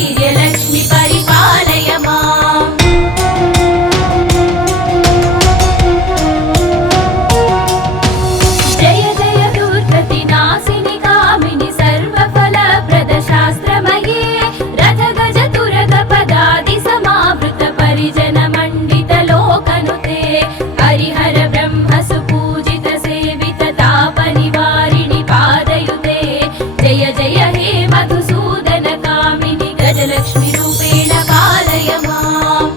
धैर्यलक्ष्मि परिपालय माम्। जय जय दुर्गतिनाशिनि कामिनि सर्वफलप्रद शास्त्रमये रथ गज तुरग पदादि समावृत परिजन मण्डित लोकनुते हरिहर ब्रह्म सुपूजित सेवित ताप निवारिणि पादयुते जय जय हे मधुसूदन कामिनि गजलक्ष्मि रूपेण पालय माम्।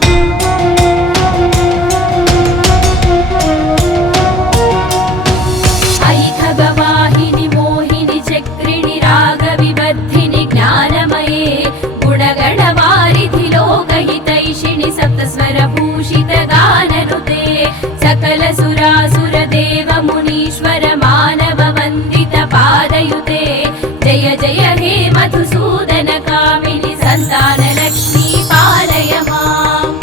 अयि खगवाहिनि मोहिनि चक्रिणि रागविवर्धिनि ज्ञानमये गुणगणवारिधि लोकहितैषिणि सप्तस्वरभूषित गाननुते सकल सुरासुर देव मुनीश्वर मानव वन्दित पादयुते जय जय हे मधुसूदन कामिनि सन्तानलक्ष्मी पालय माम्।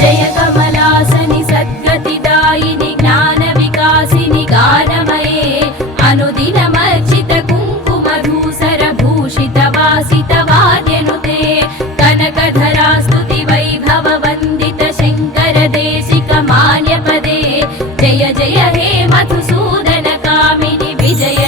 जय कमलासनि सद्गतिदायिनि ज्ञानविकासिनि गानमये अनुदिनमर्चित कुङ्कुमधूसर भूषित वासित वाद्यनुते कनकधरा स्तुति वैभव वन्दित शङ्कर देशिक मान्यपदे जय जय हे मधुसूदन कामिनि विजय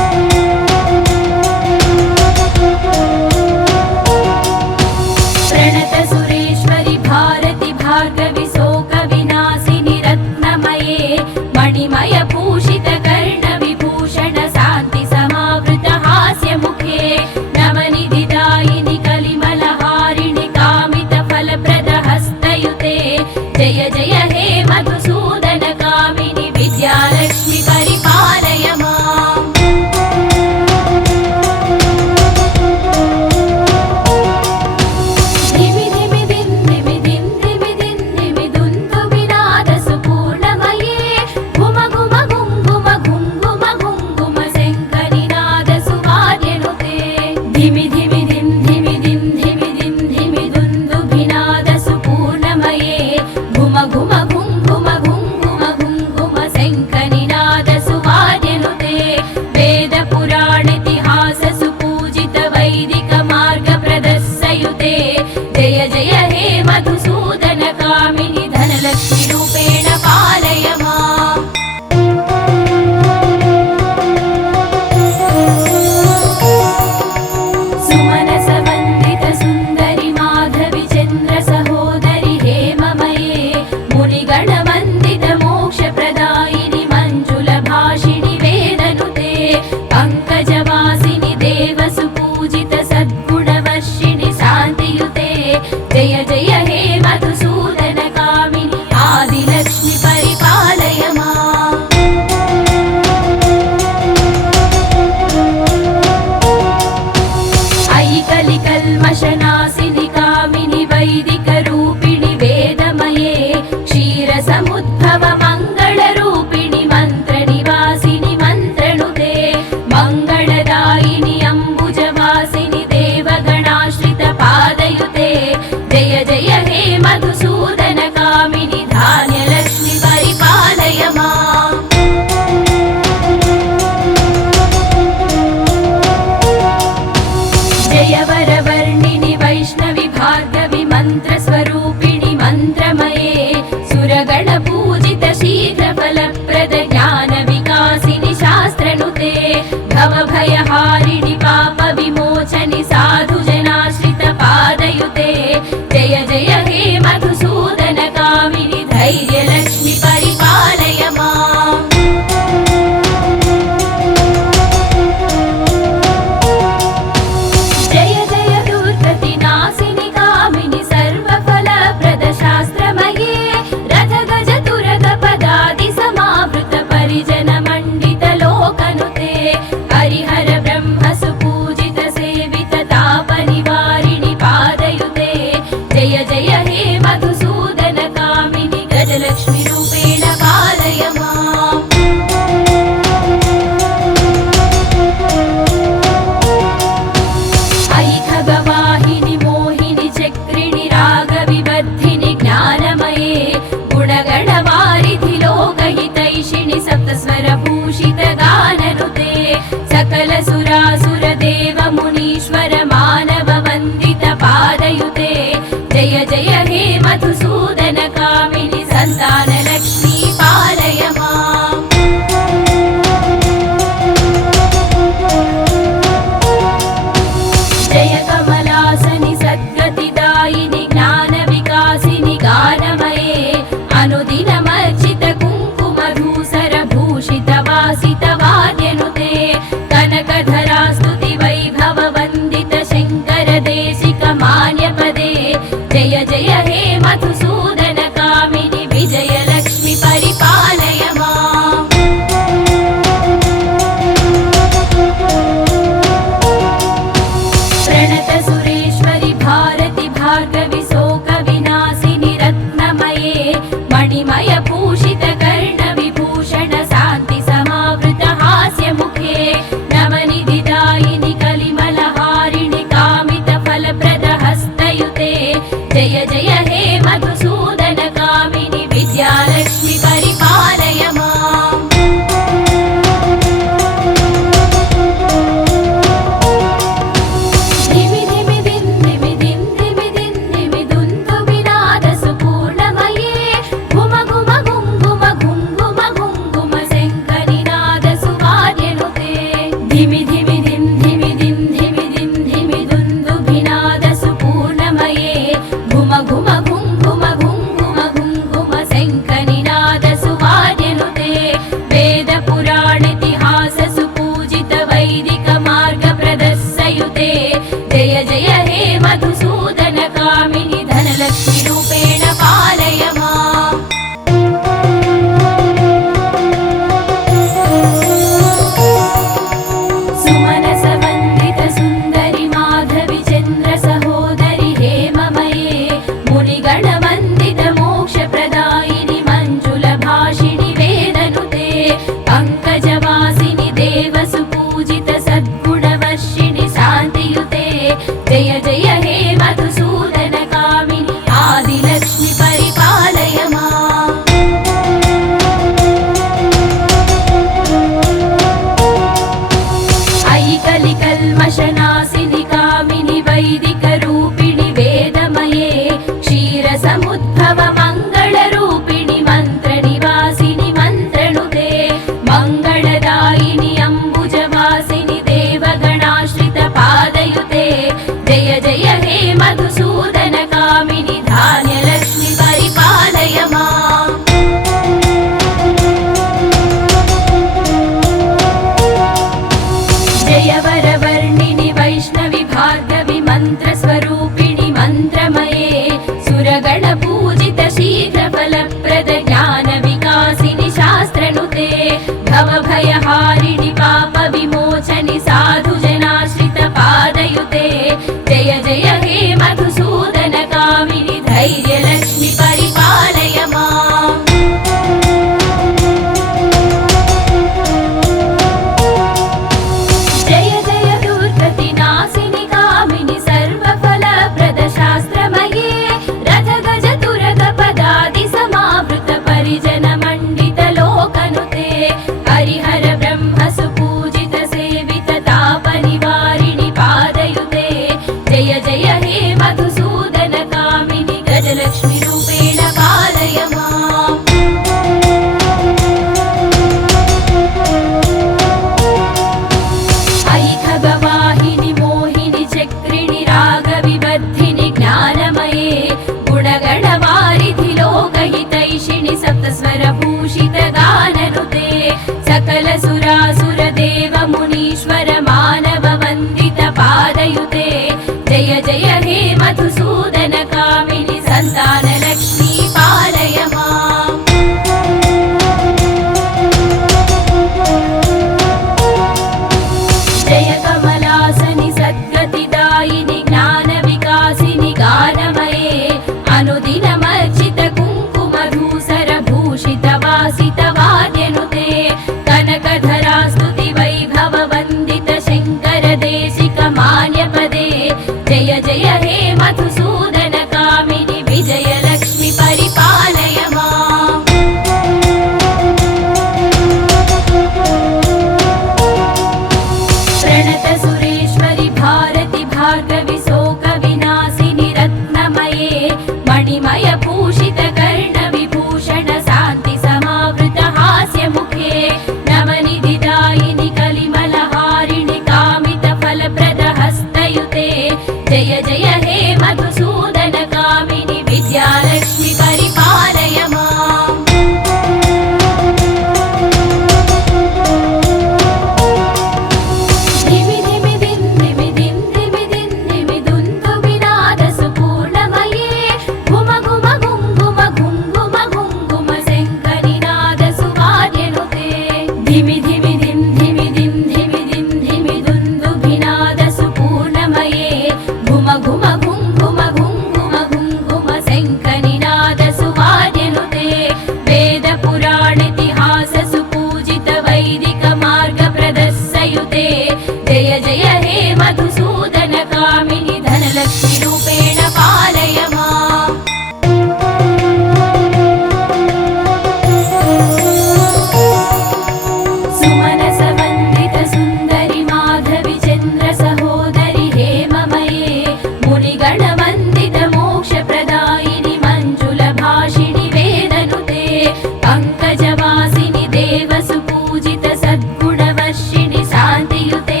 पूजित सद्गुणवर्षिणि शान्तियुते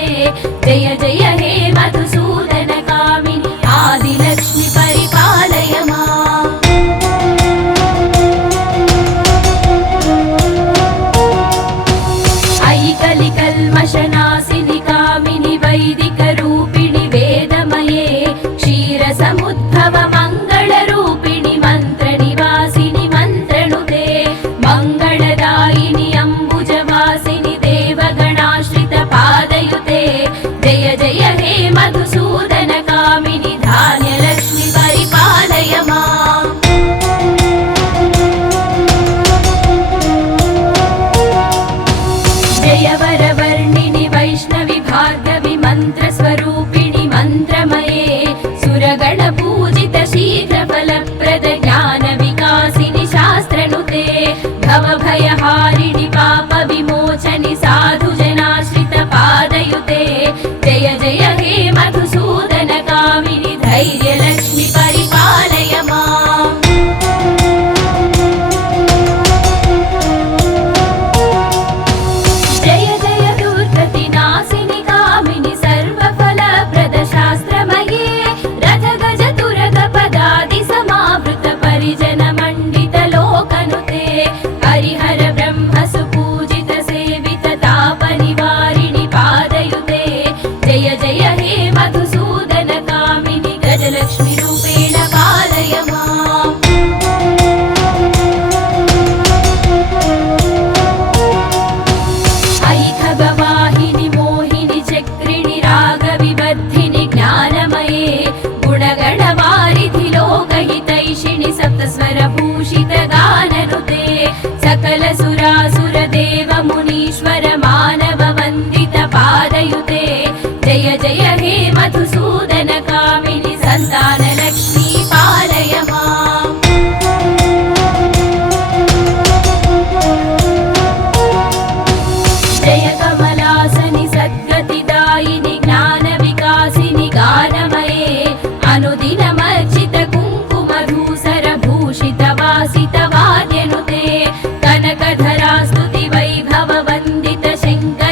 जय जय हे मधुसूदन कामिनि आदिलक्ष्मि परिपालय माम् अयि कलिकल्मषनाशिनि कामिनि वैदिकरूपिणि वेदमये क्षीरसमुद्भव मङ्गलरूपिणि मन्त्रनिवासिनि मन्त्रनुते मङ्गलदायिनि अम्बुजवासिनि देवगणाश्रित पादयुते जय जय हे मधुसूदन कामिनि धान्यलक्ष्मि परिपालय माम् जय वरवर्णिनि वैष्णवि भार्गवि मन्त्रस्वरूपिणि मन्त्रमये सुरगणपूजित शीघ्रफलप्रद ज्ञानविकासिनि शास्त्रनुते भवभयहारिणि पापविमोचनि साधुजनाश्रित पादयुते जय जय हे मधुसूदन कामिनि धैर्यलक्ष्मि परिपालय माम् जय जय दुर्गतिनाशिनि कामिनि सर्वफलप्रदशास्त्रमये रथगज तुरगपदादि समावृत परिजनमण्डित लोकनुते हरिहर ब्रह्म सुपूजित सेवित तापनिवारिणि पादयुते जय जय हे मधुसूदन कामिनि गजलक्ष्मि रूपेण पालय माम् अयि खगवाहिनि मोहिनि चक्रिणि रागविबद्धिनि ज्ञानमये गुणगणवारिधि लोकहितैषिणि सप्तस्वरभूषित गाननुते सकल सुरासुर देव मुनीश्वर मानव वन्दित पादयुते जय जय हे मधुसूदन कामिनि सन्तानलक्ष्मी पालय माम् जय कमलासनि सद्गतिदायिनि ज्ञानविकासिनि गानमये अनुदिनमर्चित कुङ्कुमधूसर भूषित वासित वाद्यनुते कनकधरा स्तुति वैभव वन्दित शङ्कर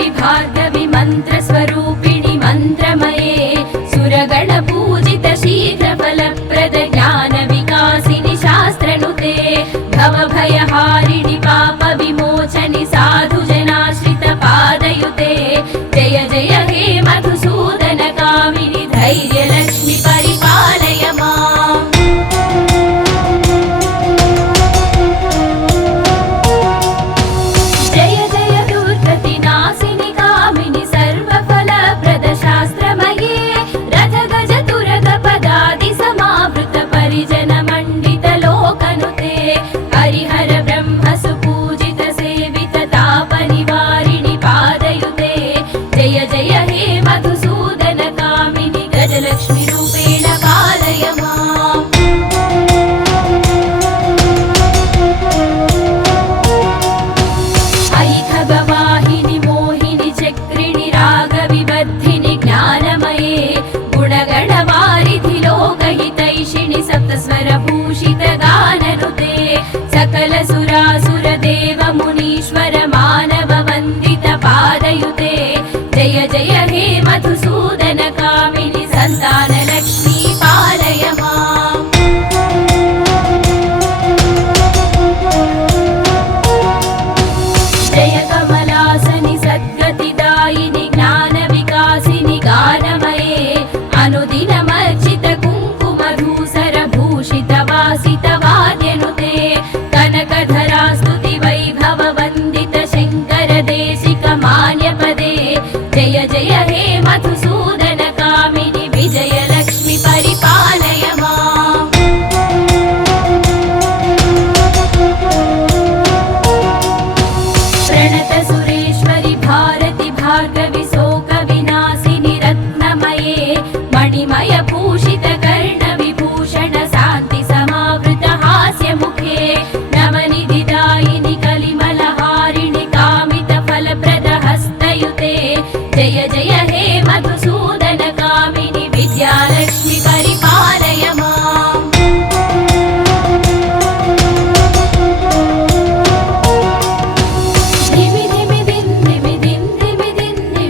राघवि भार्गवि मन्त्रस्वरूपिणि मन्त्रमये सुरगण पूजित शीघ्रफलप्रद ज्ञानविकासिनि शास्त्रनुते भवभयहारिणि पापविमोचनि साधुजनाश्रित पादयुते जय जय हे मधुसूदन कामिनि धैर्यलक्ष्मि परिपालय माम् जय जय दुर्गतिनाशिनि कामिनि सर्वफलप्रद शास्त्रमये रथ गज तुरग पदादि समावृत परिजन मण्डित लोकनुते हरिहर ब्रह्म सुपूजित सेवित ताप निवारिणि पादयुते जय जय हे मधुसूदन कामिनि गजलक्ष्मि रूपेण पालय माम् अयि खगवाहिनि मोहिनि चक्रिणि रागविबद्धिनि ज्ञानमये गुणगणवारिधि लोकहितैषिणि सप्तस्वरभूषित गाननुते सकल सुरासुर देव मुनीश्वर मानव वन्दित पादयुते जय जय हे मधुसूदन कामिनि सन्तान लक्ष्मी पालय माम् जय कमलासनि सद्गतिदायिनि ज्ञानविकासिनि गानमये अनुदिनमर्चित कुङ्कुमधूसर भूषित वासित वाद्यनुते कनकधरा स्तुति वैभव वन्दित शङ्कर देशिक मान्यपदे जय जय हे मधुसूदन कामिनि विजयलक्ष्मि परिपालय माम् प्रणत सुरेश्वरि भारति भार्गवि शोक विनाशिनि रत्नमये मणिमय भूषित कर्ण विभूषण शान्ति समावृत हास्य मुखे नवनिधिदायिनि कलिमलहारिणि कामित फलप्रद हस्तयुते जय जय हे मधुसूदन कामिनि विद्यालक्ष्मि परिपालय माम् धिमि धिमि दिन धिमि दिन धिमि दिन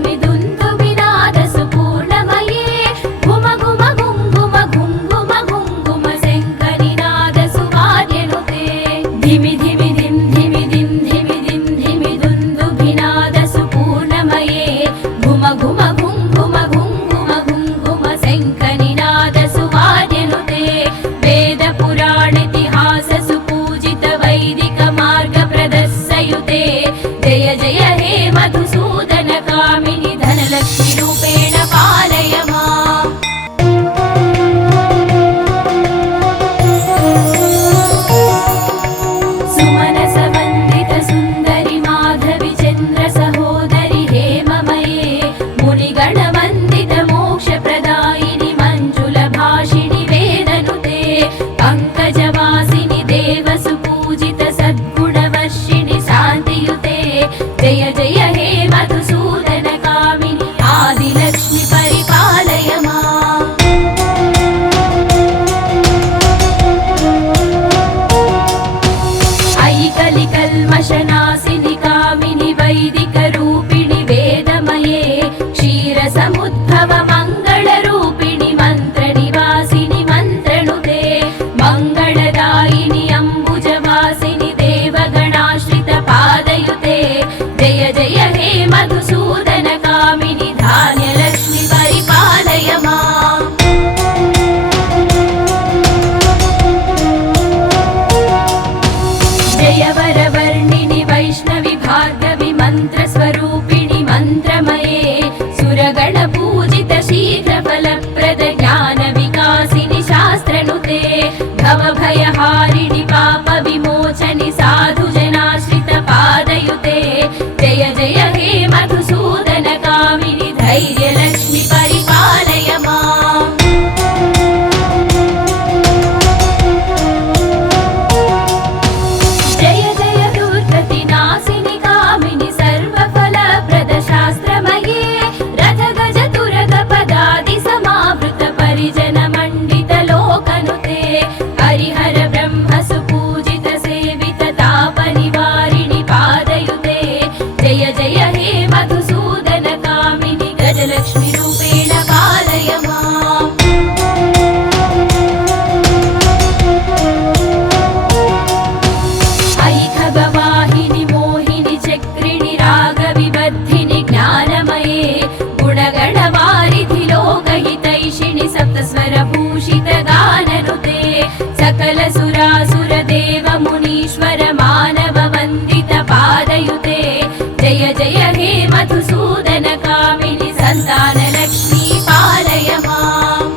मधुसूदन कामिनि सन्तानलक्ष्मी पालय माम्।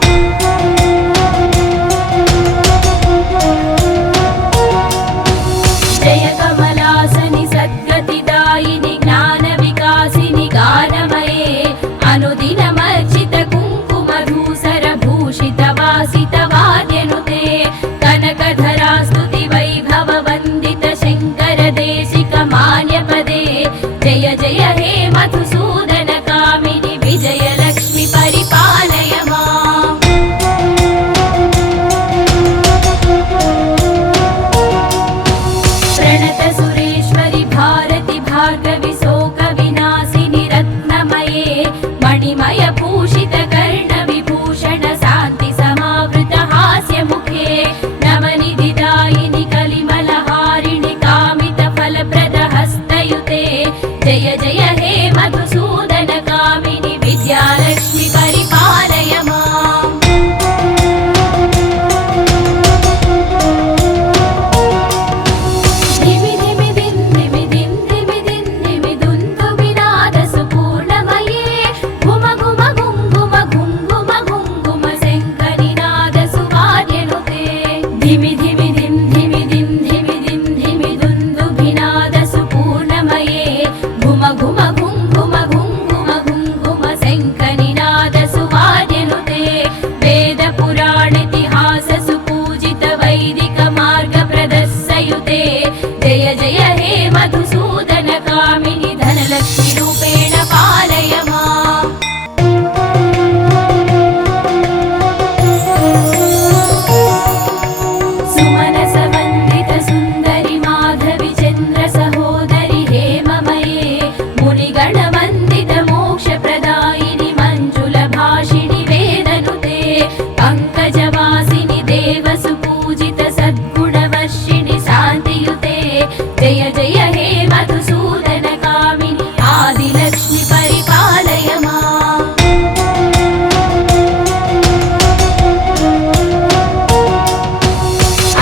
जय कमलासनि सद्गतिदायिनि ज्ञानविकासिनि गानमये अनुदिनमर्चित कुङ्कुमधूसर भूषित वासित वाद्यनुते कनकधरा स्तुति वैभव वन्दित शङ्कर देशिक मान्यपदे जय जय हे मधुसूदन कामिनि विजयलक्ष्मि परिपालय माम्। प्रणत सुरेश्वरि भारति भार्गवि शोक विनाशिनि रत्नमये मणिमय भूषित कर्ण विभूषण शान्ति समावृत हास्य मुखे नवनिधिदायिनि कलिमलहारिणि कामित फलप्रद हस्तयुते जय जय हे मधुसूदन कामिनि विद्यालक्ष्मि परिपालय माम्। धिमि धिमि दिन धिमि दिन धिमि दिन धिमि दुन्दु विनाद सुपूर्णमये घुम घुम घुम घुम घुम घुम घुम घुम शङ्खनिनाद सुवाद्यनुते धिमि धिमि दिन धिमि दिन धिमि दिन धिमि दुन्दु विनाद सुपूर्णमये घुम घुम घुम घुम घुम घुम घुम घुम शङ्खनिनाद सुवाद्यनुते वेद पुराणेतिहास सुपूजित वैदिक मार्ग प्रदर्शयुते जय जय हे मधुसूदन कामिनि धनलक्ष्मि रूपेण पालय माम्। सुमनस वन्दित सुन्दरि माधवि चन्द्र सहोदरि हेममये मुनिगण वन्दित मोक्षप्रदायिनि मञ्जुल भाषिणि वेदनुते पङ्कजवासिनि देव सुपूजित सद्गुणवर्षिणि शान्तियुते जय जय हे मधुसूदन कामिनि आदिलक्ष्मि परिपालय माम्।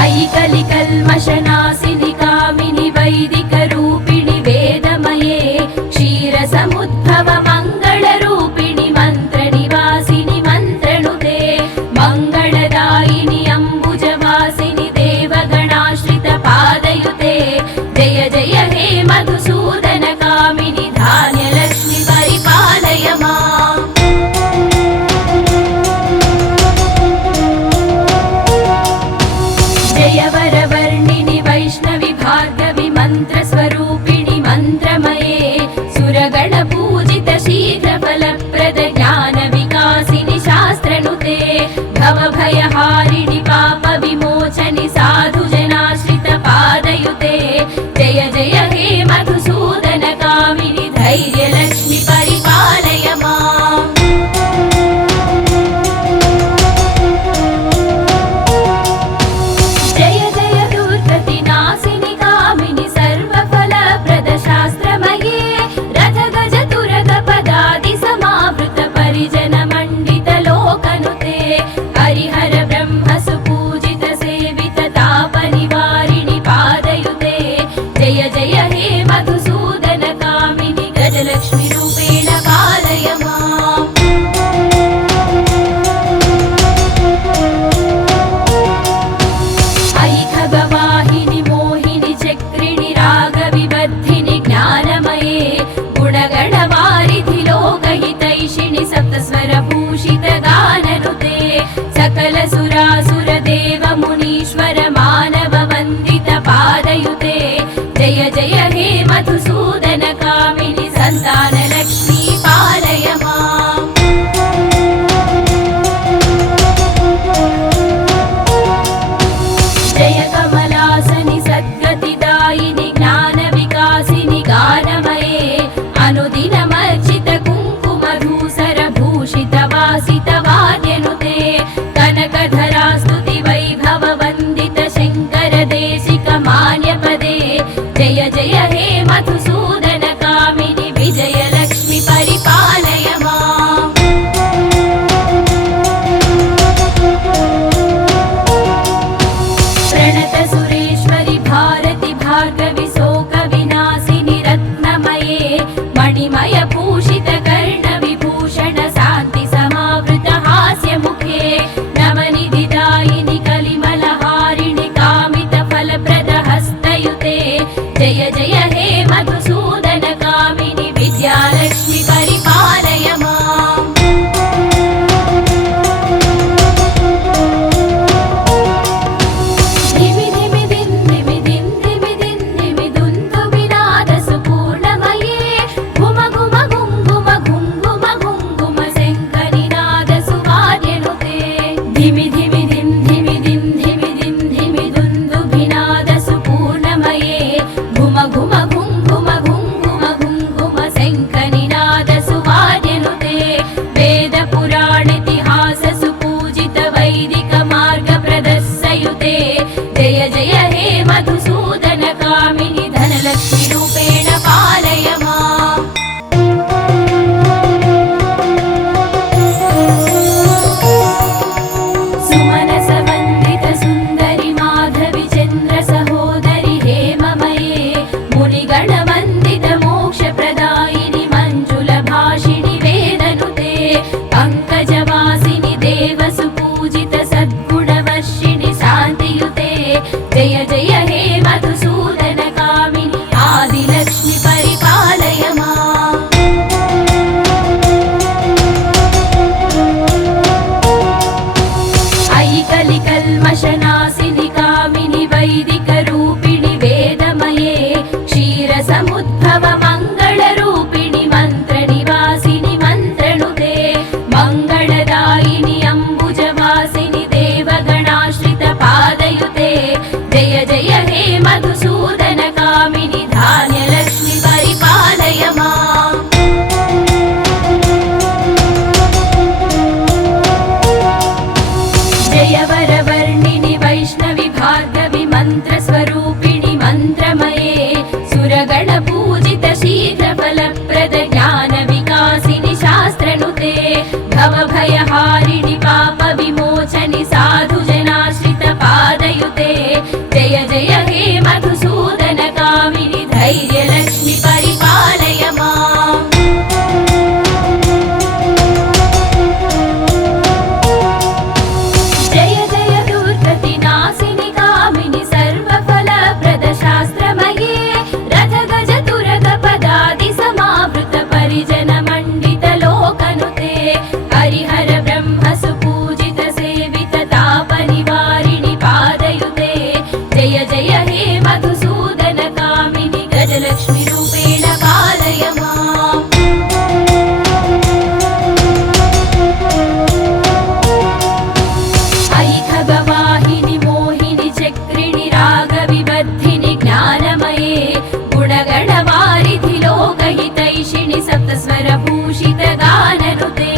अयि कलिकल्मषनाशिनि कामिनि वैदिकरूपिणि वेदमये क्षीरसमुद्भव मङ्गलरूपिणि मन्त्रनिवासिनि मन्त्रनुते मङ्गलदायिनि अम्बुजवासिनि देवगणाश्रित पादयुते जय जय हे मधुसूदन कामिनि धान्यलक्ष्मि परिपालय माम्। जय वरवर्णिनि वैष्णवि भार्गवि मन्त्रस्वरूपिणि मन्त्रमये सुरगण पूजित शीघ्रफलप्रद ज्ञानविकासिनि शास्त्रनुते भवभयहारिणि पापविमोचनि साधुजनाश्रित पादयुते जय जय हे मधुसूदन कामिनि धैर्यलक्ष्मि परिपालय माम्। जय जय दुर्गतिनाशिनि कामिनि सर्वफलप्रद शास्त्रमये रथ गज तुरग पदादि समावृत परिजन मण्डित लोकनुते हरिहर ब्रह्म सुपूजित सेवित तापनिवारिणि पादयुते जय जय हे मधुसूदन कामिनि गजलक्ष्मि रूपेण पालय माम्। अयि खगवाहिनि मोहिनि चक्रिणि रागविबद्धिनि ज्ञानमये गुणगणवारिधि लोकहितैषिणि सप्तस्वरभूषित गाननुते सकल सुरासुर देव मुनीश्वर मानव वन्दित पादयुते जय जय हे मधुसूदन कामिनि सन्तानलक्ष्मी पालय माम्। जय कमलासनि सद्गतिदायिनि ज्ञानविकासिनि गानमये अनुदिनमर्चित कुङ्कुमधू भूषित कर्ण विभूषण शान्ति समावृत हास्य मुखे नवनिधिदायिनि कलिमलहारिणि कामित फलप्रद हस्तयुते जय जय हे मधुसूदन कामिनि विद्यालक्ष्मि परिपालय माम् धिमि धिमि दिन् धिमि दिन् धिमि दिन् धिमि दुन्दु विनाद सुपूर्णमये घुम घुम घुङ्घुम घुङ्घुम घुङ्घुम शङ्करिनाद सुवार्यनुते धिमि धिमि दिन् धिमि दिन् धिमि दिन् धिमि दुन्दु विनाद सुपूर्णमये घुम घुम घुङ्घुम घुङ्घुम घुङ्घुम शङ्करिनाद सुवार्यनुते वेद पुराण इतिहास सुपूजित वैदिक मार्ग प्रदर्शयुते जय जय हे मधुसूदन कामिनि धनलक्ष्मि रूपेण पालय माम् सुमनस वन्दित सुन्दरि माधवि चन्द्र सहोदरि हेममये मुनिगण वन्दित मोक्षप्रदायिनि मञ्जुल भाषिणि वेदनुते पङ्कजवासिनि देव सुपूजित सद्गुणवर्षिणि शान्तियुते जय जय हे मधुसूदन कामिनि आदिलक्ष्मि परिपालय माम् अयि कलिकल्मषनाशिनि कामिनि वैदिकरूपिणि वेदमये क्षीरसमुद्भव मङ्गलरूपिणि मन्त्रनिवासिनि मन्त्रनुते मङ्गलदायिनि अम्बुजवासिनि देवगणाश्रित पादयुते जय जय हे मधुसूदन कामिनि धान्यलक्ष्मि परिपालय माम् जय वरवर्णिनि वैष्णवि भार्गवि मन्त्रस्वरूपिणि मन्त्रमये सुरगण पूजित शीघ्रफलप्रद ज्ञान विकासिनि शास्त्रनुते भवभयहारिणि पाप विमोचनि साधुजनाश्रित पादयुते जय जय हे मधुसूदन कामिनि धैर्यलक्ष्मि परिपालय माम् जय जय दुर्गतिनाशिनि कामिनि सर्वफलप्रद शास्त्रमये रथ गज तुरग पदादि समावृत परिजन मण्डित लोकनुते हरिहर ब्रह्म सुपूजित सेवित ताप निवारिणि पादयुते जय जय हे मधुसूदन कामिनि गजलक्ष्मि रूपेण पालय माम् अयि खगवाहिनि मोहिनि चक्रिणि रागविबद्धिनि ज्ञानमये गुणगणवारिधि लोकहितैषिणि सप्तस्वरभूषित गाननुते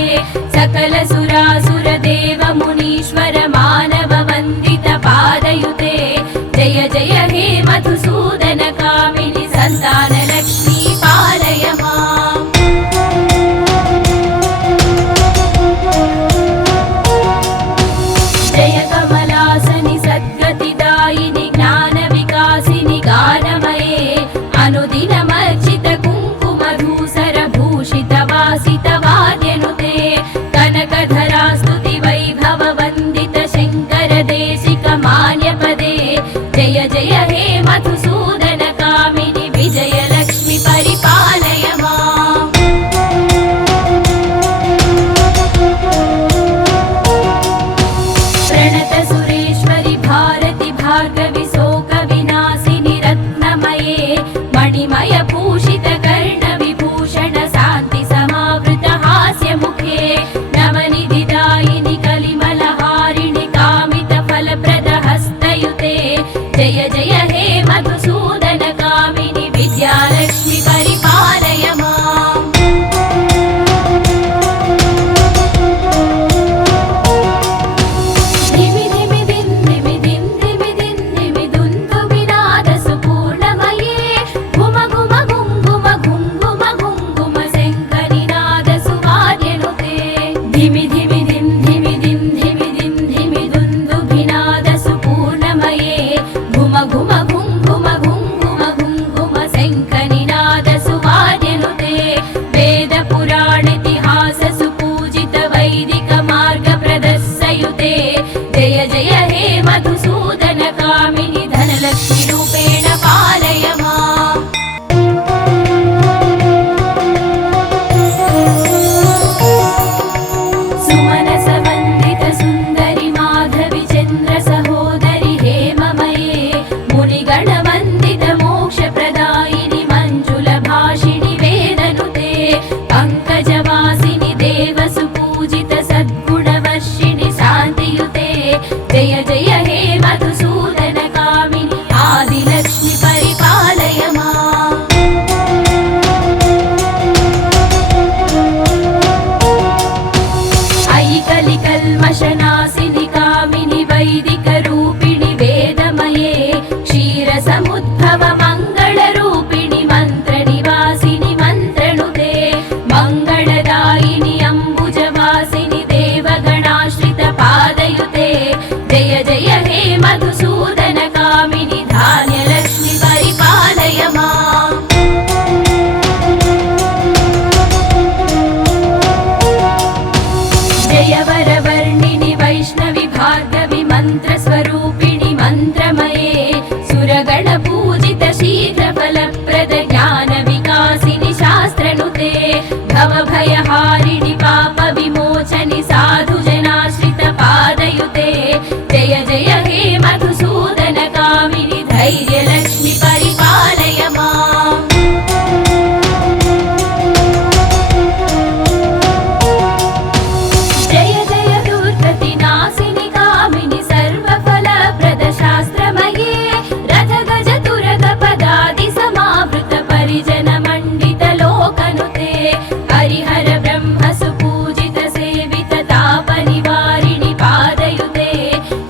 हरिहर ब्रह्म सुपूजित सेवित ताप निवारिणि पादयुते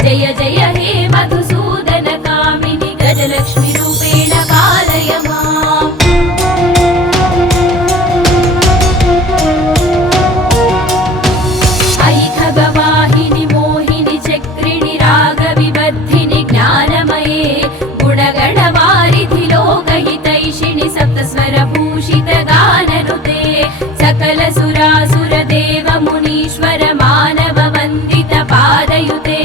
जय जय हे मधुसूदन कामिनि गजलक्ष्मी रूपेण पालय माम् अयि खगवाहिनि मोहिनि चक्रिणि रागविबद्धिनि ज्ञानमये गुणगणवारिधि लोकहितैषिणि सप्तस्वरभूषित गाननुते सकल सुरासुर देव मुनीश्वर मानव वन्दित पादयुते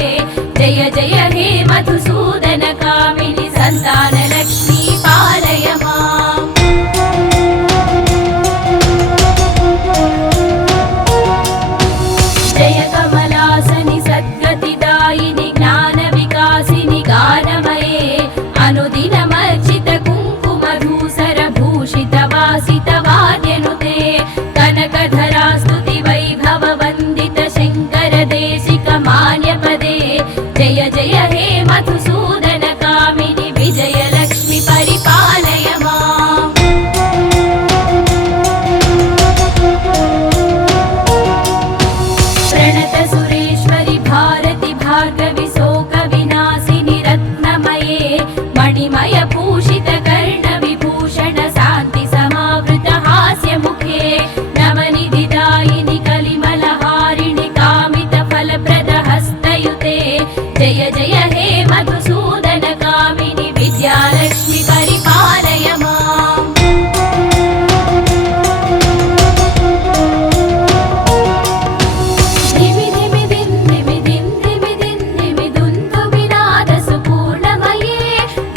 जय जय हे मधुसूदन कामिनि सन्तान लक्ष्मी पालय माम् जय कमलासनि सद्गतिदायिनि ज्ञानविकासिनि गानमये अनुदिनमर्चित कुङ्कुमधूसर भूषित वासित वाद्यनुते कनकधरा स्तुति वैभव वन्दित शङ्कर देशिक मान्यपदे जय जय हे मधुसूदन कामिनि विजयलक्ष्मी परिपालय माम् प्रणत सुरेश्वरि भारति भार्गवि शोक विनाशिनि रत्नमये मणिमय भूषित कर्ण विभूषण शान्ति समावृत हास्य मुखे नवनिधिदायिनि कलिमलहारिणि कामित फलप्रद हस्तयुते जय जय हे मधुसूदन कामिनि विद्यालक्ष्मी परिपालय माम् धिमि धिमि धिं धिमि धिं धिमि धिं धिमि दुन्दु विनाद सुपूर्णमये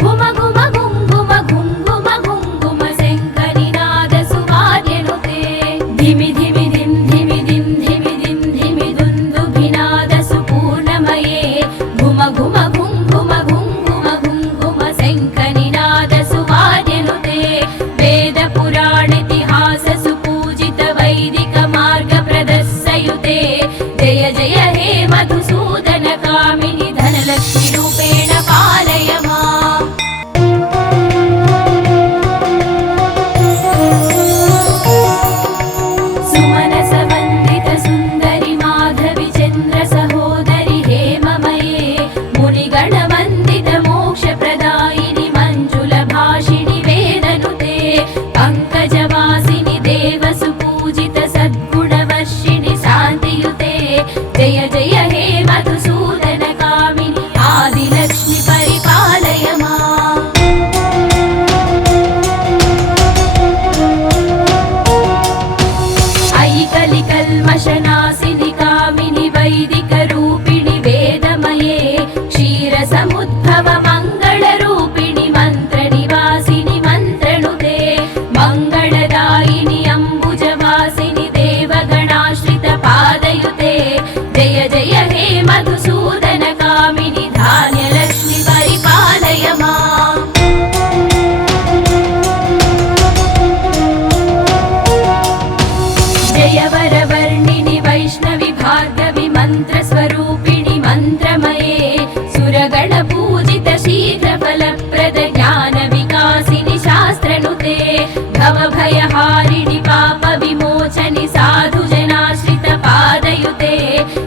घुम घुम घुं घुम घुं घुम घुं घुम शङ्करिनाद सुवाद्यनुते धिमि धिमि धिं धिमि धिं धिमि धिं धिमि दुन्दु विनाद सुपूर्णमये घुम घुम घुं घुम घुं घुम घुं घुम शङ्करिनाद सुवाद्यनुते वेद पुराणेतिहास सुपूजित वैदिक मार्ग प्रदर्शयुते जय जय हे मधुसूदन कामिनि धनलक्ष्मी रूपेण पालय माम् सुमनस वन्दित सुन्दरि माधवि चन्द्र सहोदरि हेममये मुनिगण वन्दित मोक्षप्रदायिनि मञ्जुल भाषिणि वेदनुते पङ्कजवासिनि देव सुपूजित सद्गुणवर्षिणि शान्तियुते जय जय हे मधुसूदन कामिनि आदिलक्ष्मी परिपालय माम् अयि कलिकल्मषनाशिनि कामिनि वैदिक रूपिणि वेदमये क्षीरसमुद्भव मङ्गलरूपिणि मन्त्रनिवासिनि मन्त्रनुते मङ्गलदायिनि अम्बुजवासिनि देवगणाश्रित पादयुते जय जय हे मधुसूदन कामिनि धान्यलक्ष्मी परिपालय माम् जय वरवर्णिनि वैष्णवि भार्गवि मन्त्रस्वरूपिणि मन्त्रमये सुरगण पूजित शीघ्रफलप्रद ज्ञानविकासिनि शास्त्रनुते भवभयहारिणि पाप विमोचनि साधुजनाश्रित पादयुते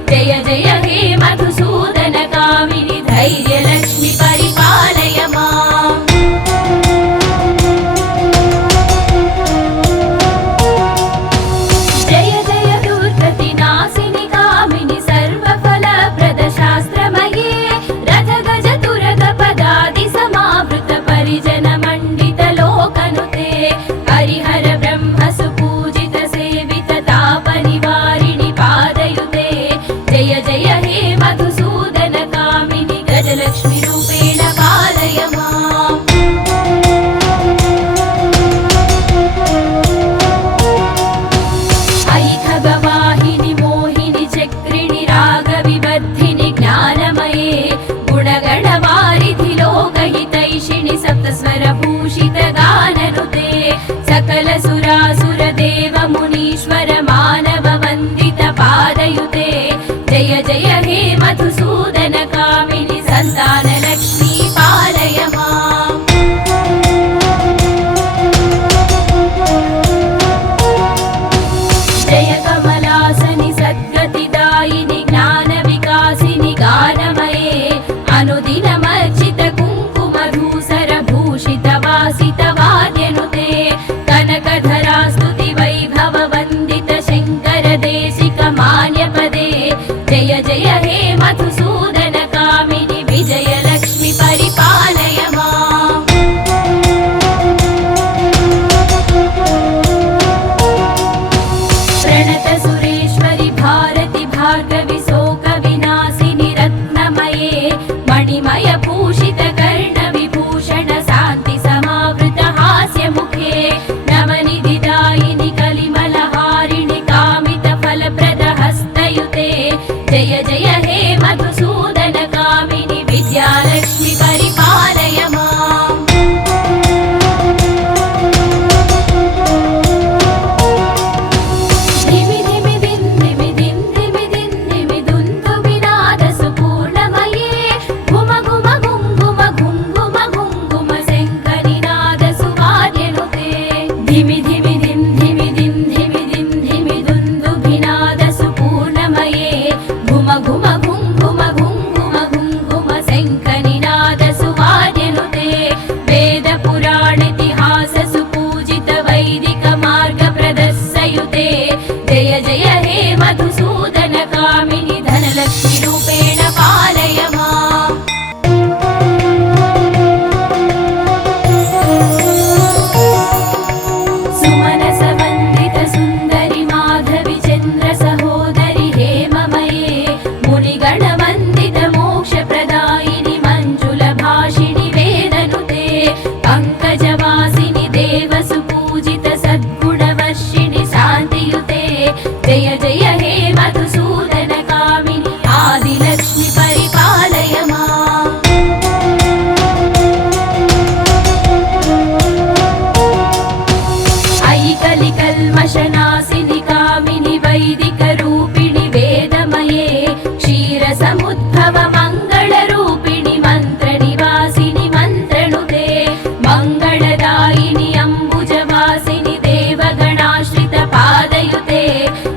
जय जय हे मधुसूदन कामिनि धैर्यलक्ष्मी परिपालय माम् जय जय दुर्गतिनाशिनि कामिनि सर्वफल प्रणतसुरेश्वरि भारति भार्गवि शोकविनाशिनि रत्नमये मणिमयभूषितकर्णविभूषण शान्ति समावृत हास्यमुखे नवनिधिदायिनि कलिमलहारिणि कामितफलप्रदहस्तयुते जय जय हे मधुसूदन कामिनि विद्यालक्ष्मि परिपालय माम्। धिमि धिमि दिन् धिमि दिन् धिमि दिन् धिमि दुन्दुभिनादसुपूर्णमये घुम घुम घुं घुम घुं घुम घुं घुम शङ्करिनादसुवाद्यनुते धिमि धिमि दिन् धिमि दिन् धिमि दिन् धिमि दुन्दुभिनादसुपूर्णमये घुम घुम घुं घुम घुं घुम घुं घुम शङ्खनिनादसुवाद्यनुते वेदपुराणेतिहाससुपूजित वैदिकमार्गप्रदस्सयुते जय जय हे मधुसूदन कामिनि धनलक्ष्मि रूपेण पालय माम्। सुमनसवन्दित सुन्दरि माधवि चन्द्र सहोदरि हेममये मुनिगणवन्दित मोक्षप्रदायिनि मञ्जुलभाषिणि वेदनुते पङ्कजवासिनि देवसुपूजित सद्गुणवर्षिणि शान्तियुते जय जय हे मधुसूदन कामिनि आदिलक्ष्मि परिपालय माम्। अयि कलिकल्मषनाशिनि कामिनि वैदिकरूपिणि वेदमये क्षीरसमुद्भव मङ्गलरूपिणि मन्त्रनिवासिनि मन्त्रनुते मङ्गलदायिनि अम्बुजवासिनि देवगणाश्रित पादयुते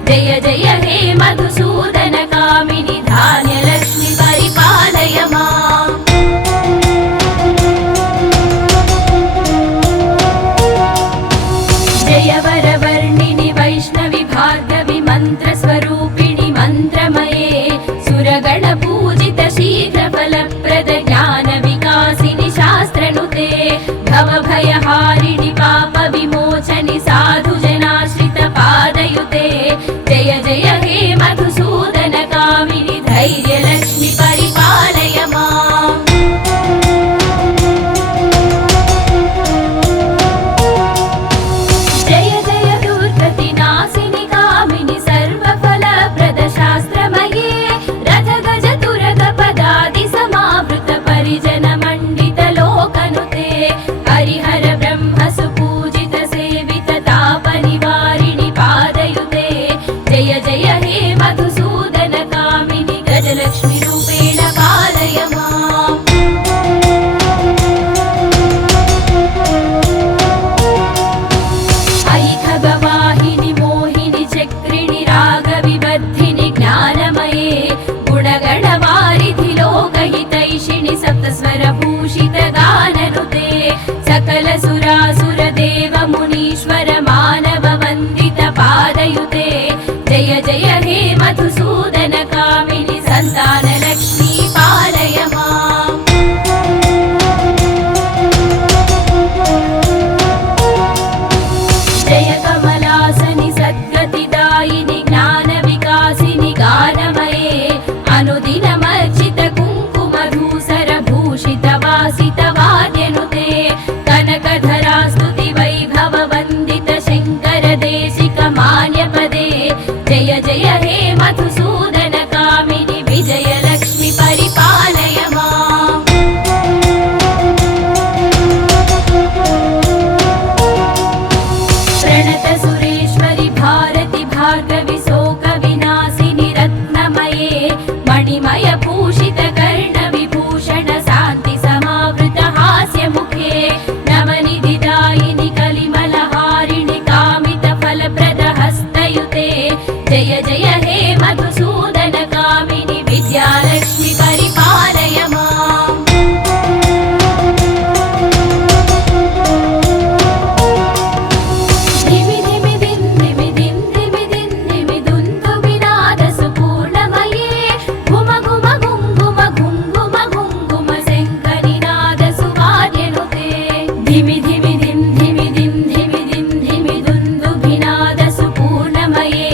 जय जय हे मधुसूदन कामिनि धान्यलक्ष्मि परिपालय माम्। जय वरवर्णिनि वैष्णवि भार्गवि मन्त्रस्वरूपिणि मन्त्रमये सुरगणपूजित शीघ्रफलप्रद ज्ञानविकासिनि शास्त्रनुते भवभयहारिणि पापविमोचनि साधुजनाश्रित पादयुते जय जय हे मधुसूदन कामिनि धैर्यलक्ष्मि परिपालय माम्। जय जय दुर्गतिनाशिनि कामिनि सर्वफलप्रद शास्त्रमये रथगज तुरग पदादि समावृत परिजन मण्डित लोकनुते हरिहर ब्रह्म सुपूजित सेवित तापनिवारिणि पादयुते जय जय हे मधुसूदन कामिनि गजलक्ष्मि रूपेण पालय माम्। अयि खगवाहिनि मोहिनि चक्रिणि रागविवर्धिनि ज्ञानमये गुणगणवारिधि लोकहितैषिणि सप्तस्वरभूषित गाननुते सकल सुरासुर देव मुनीश्वर मानव वन्दित पादयुते जय जय हे मधुसूदन कामिनि सन्तानलक्ष्मी पालय माम्। जय कमलासनि सद्गतिदायिनि ज्ञानविकासिनि गानमये अनुदिनमर्चित कुङ्कुमधूसर भूषित वासित वाद्यनुते कनकधरा स्तुति वैभव वन्दित शङ्कर देशिक मान्यपदे जय जय हे मधुसूदन कामिनि विजयलक्ष्मि परिपालय माम्। प्रणतसुरेश्वरि भारति भार्गवि शोकविनाशिनि रत्नमये मणिमयभूषितकर्णविभूषण शान्ति समावृत हास्यमुखे नवनिधिदायिनि कलिमलहारिणि कामितफलप्रदहस्तयुते जय जय हे मधुसूदन कामिनि विद्यालक्ष्मि परिपालय माम्। धिमि धिमि दिन् धिमि दिन् धिमि दिन् धिमि दुन्दुभिनादसुपूर्णमये घुम घुम घुं घुम घुं घुम घुं घुम शङ्खनिनादसुवाद्यनुते धिमि धिमि दिन् धिमि दिन् धिमि दिन् धिमि दुन्दुभिनादसुपूर्णमये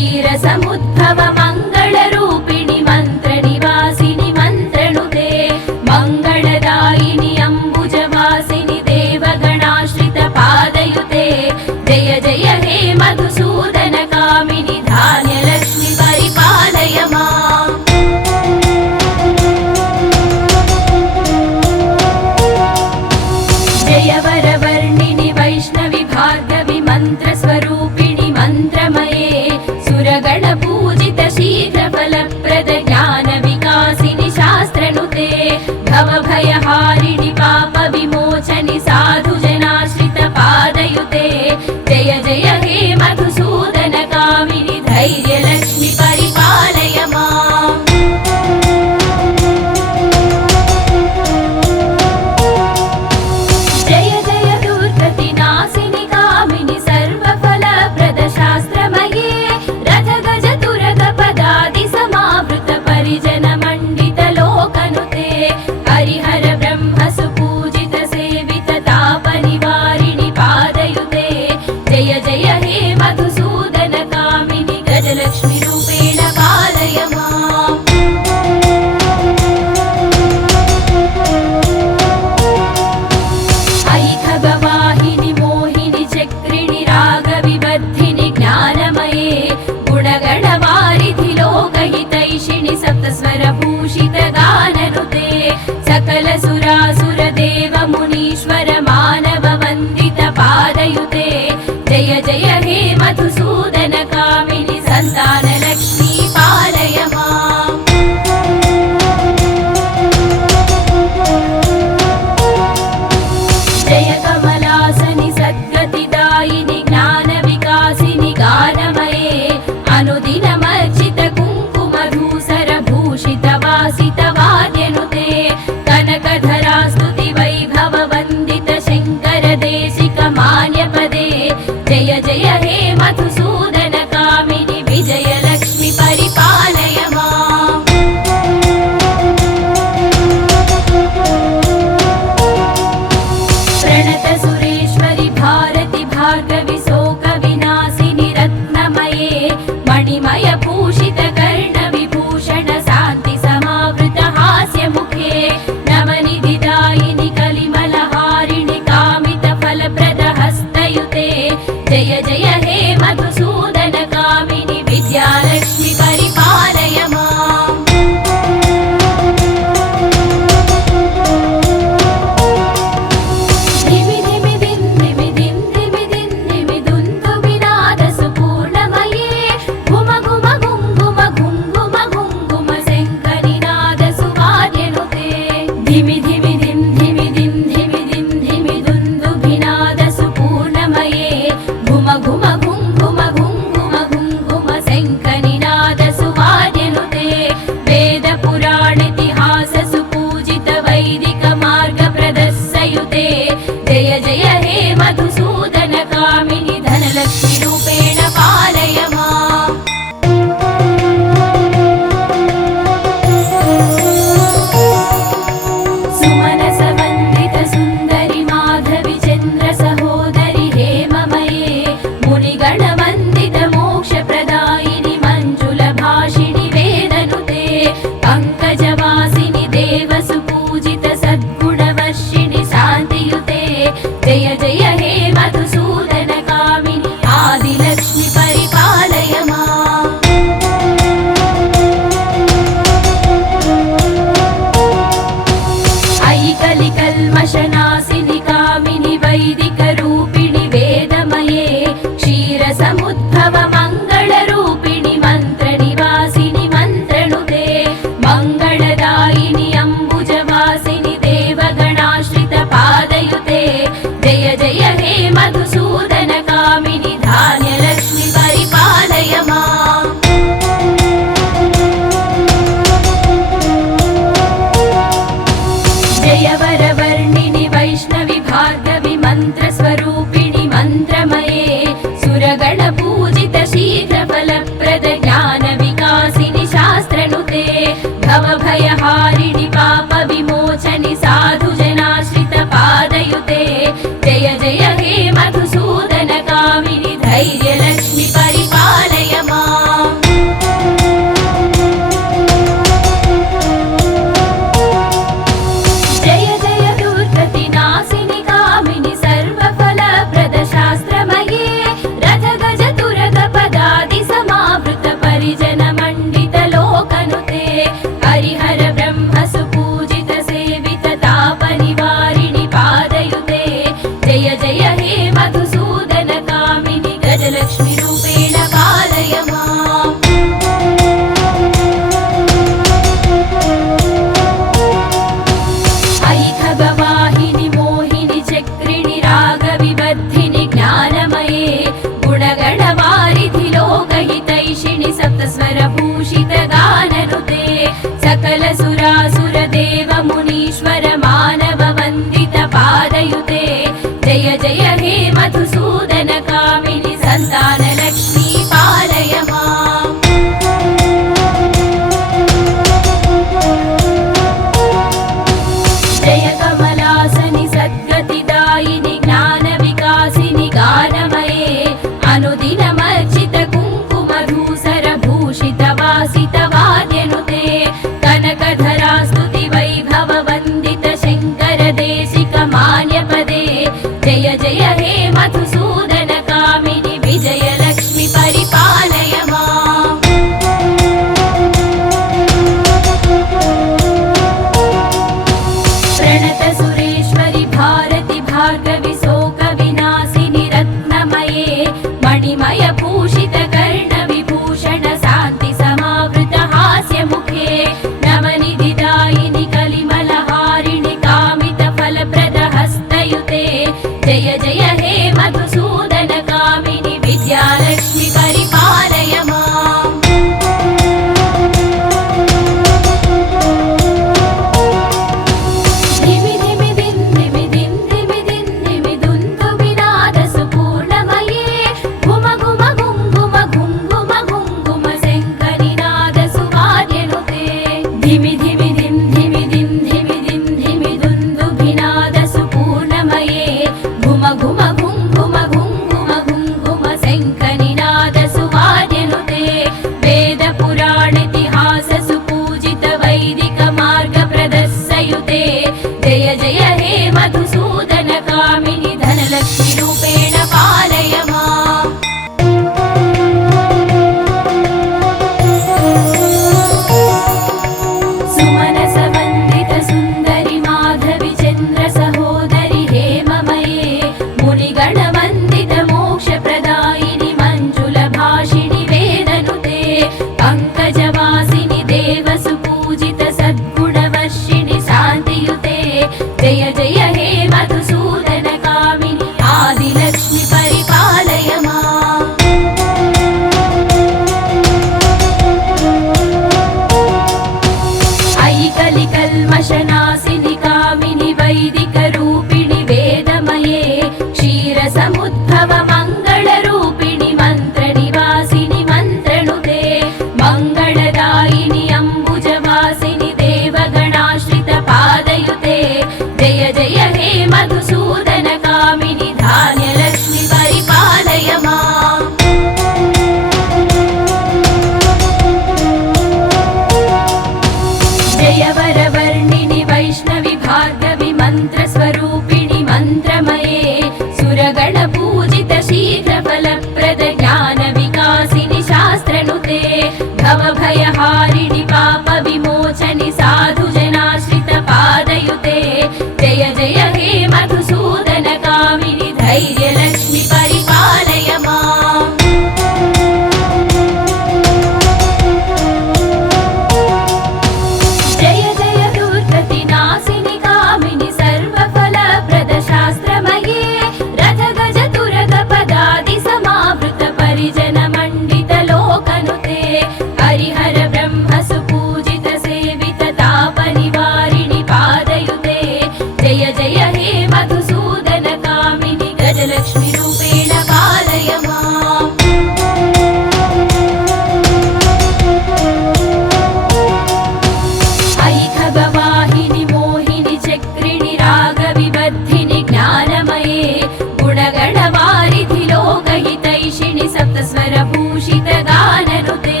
गजाननुते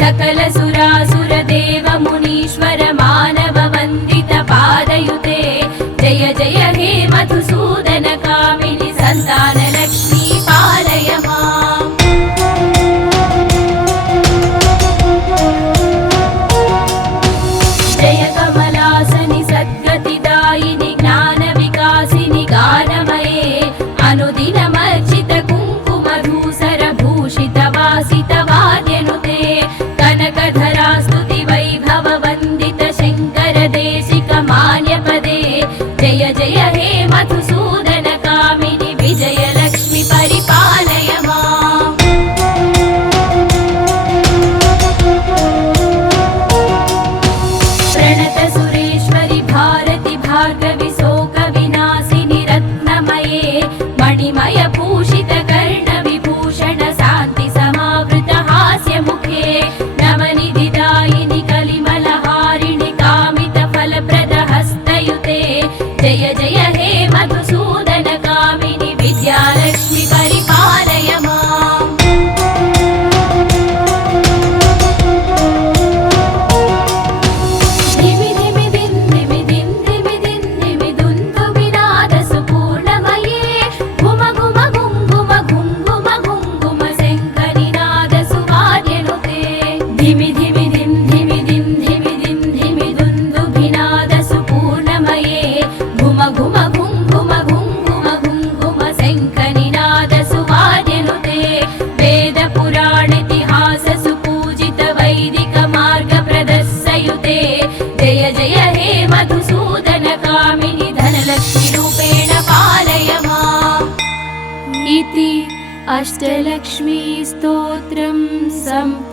सकल सुरासुर देव मुनीश्वर मानव वन्दित पादयुते जय जय हे मधुसूदन कामिनि संतान लक्ष्मी पालय माम् जय कमलासनि सद्गतिदायिनि ज्ञान विकासिनि गानमये अनुदिनमर्चित कुङ्कुमधूसर भूषित वासित वाद्यनुते कनकधरा स्तुति वैभव वन्दित शङ्कर देशिक मान्यपदे जय जय हे मधुसूदन कामिनि विजय लक्ष्मी परिपालय माम् प्रणत सुरेश्वरि भारति भार्गवि शोक विनाशिनि रत्नमये मणिमय भूषित कर्ण विभूषण शान्ति समावृत हास्य मुखे नवनिधिदायिनि कलिमलहारिणि कामित फलप्रद हस्तयुते जय जय हे मधुसूदन कामिनि विद्यालक्ष्मी परिपालय माम् धिमि धिमि दिन धिमि दिन धिमि दिन धिमि दुन्दु विनाद सुपूर्णमये घुम घुम घुङ्घुम घुङ्घुम घुङ्घुम शङ्करिनाद सुवाद्यनुते धिमि धिमि दिन धिमि दिन धिमि दिन धिमि दुन्दु विनाद सुपूर्णमये घुम घुम घुङ्घुम घुङ्घुम घुङ्घुम शङ्करिनाद सुवाद्यनुते वेद पुराण इतिहास सुपूजित वैदिक मार्ग प्रदर्शयुते जय जय हे मधुसूदन कामिनि धनलक्ष्मी रूपेण पालय माम् इति अष्टलक्ष्मी स्तोत्रं सम्पूर्णम्।